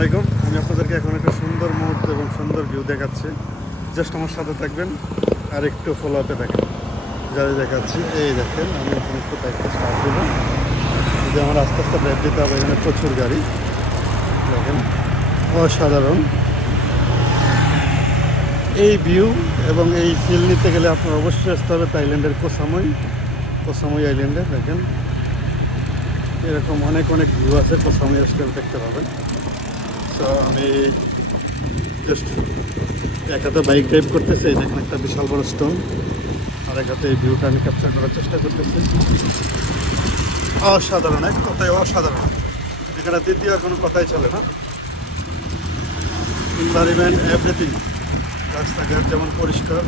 আলাইকুম। আমি আপনাদেরকে এখন একটা সুন্দর মুহূর্ত এবং সুন্দর ভিউ দেখাচ্ছি। জাস্ট আমার সাথে থাকবেন আর একটু ফলো আপে দেখেন। যারা দেখাচ্ছি এই দেখেন, আমি এখন একটু বাইকটা স্টার্ট দেবো। যদি আমার আস্তে আস্তে ব্রেক দিতে হবে, এখানে প্রচুর গাড়ি দেখেন, অসাধারণ এই ভিউ। এবং এই ফিল নিতে গেলে আপনার অবশ্যই আসতে হবে থাইল্যান্ডের কোসামুই আইল্যান্ডে। দেখেন এরকম অনেক অনেক ভিউ আছে, কোসামুই আসলে দেখতে পাবেন। তো আমি জাস্ট এক হাতে বাইক ড্রাইভ করতেছি, এই দেখেন একটা বিশাল বড় স্টোন, আর এক হাতে এই ভিউটা আমি ক্যাপচার করার চেষ্টা করতেছি। অসাধারণ, এক কথায় অসাধারণ। এখানে দ্বিতীয় কোনো কথাই চলে না। এনভায়রনমেন্ট এভরিথিং, রাস্তাঘাট যেমন পরিষ্কার,